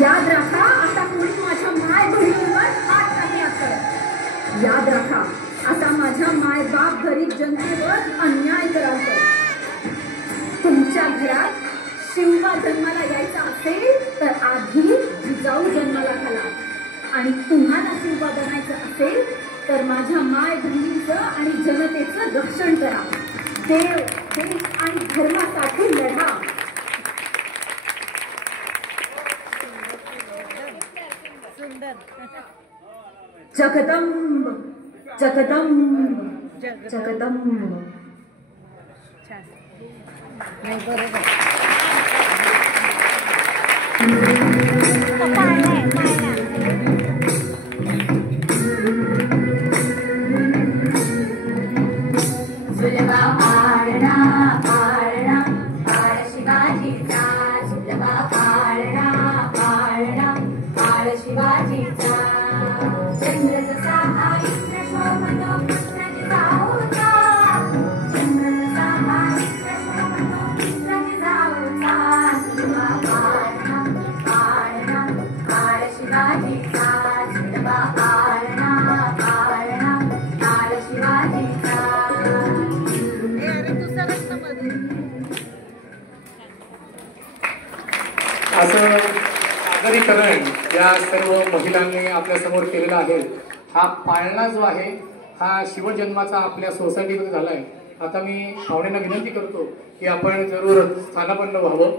याद रखा आता कोणी माझ्या माय बहिणीवर हात नाही असं. याद रखा आता माझ्या माय बाप गरीब जनतेवर अन्याय करायचं. तुमच्या घरात शिवबा जन्माला यायचा असेल तर आधी जिजाऊ जन्माला घाला आणि तुम्हाला शिवबा बनायचं असेल तर माझ्या माय बहिणीचं आणि जनतेचं रक्षण करा. देव देश आणि धर्मासाठी लढा. जगदंब जगदंब जगदंब. नाही बरोबर. असं सादरीकरण या सर्व महिलांनी आपल्या समोर केलेलं आहे. हा पाळणा जो आहे हा शिवजन्माचा आपल्या सोसायटीमध्ये झालाय. आता मी पाहुण्यांना विनंती करतो की आपण जरूर स्थानापन्न व्हावं.